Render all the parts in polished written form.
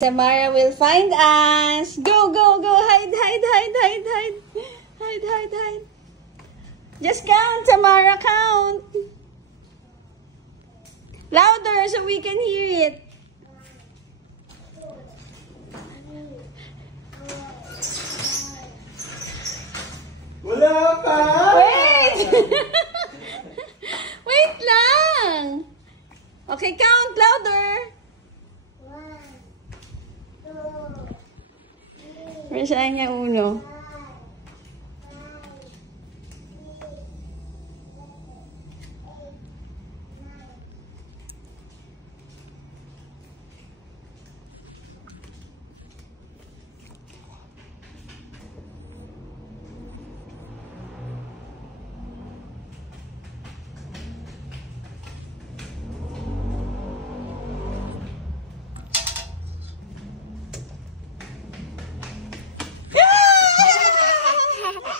Samara will find us. Go, go, go. Hide, hide, hide, hide, hide. Hide, hide, hide. Just count, Samara, count. Louder so we can hear it. Wala pa! Wait! Wait lang. Okay, count louder. Where's Anya Uno?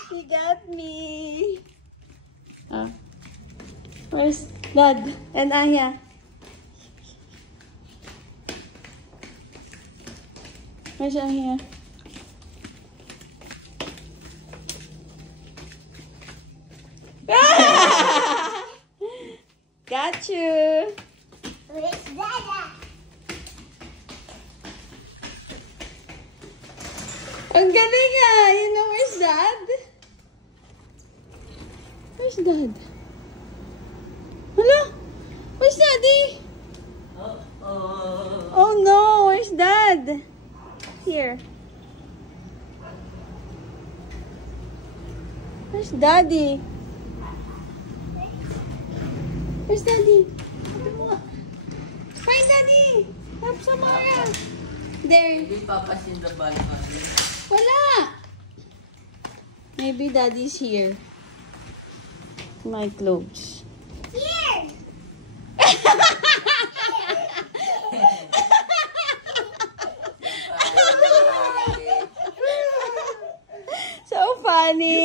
He got me. Where's Dad and Aya? Where's Aya? Got you. Where's Dada? Ang galing ah! You know where's Dad? Where's Dad? Hello? Where's Daddy? Oh no! Where's Dad? Here. Where's Daddy? Where's Daddy? Find Daddy! Help Samara! There. Maybe Papa's in the balcony. Wala! Maybe Daddy's here. My clothes. Here! So funny!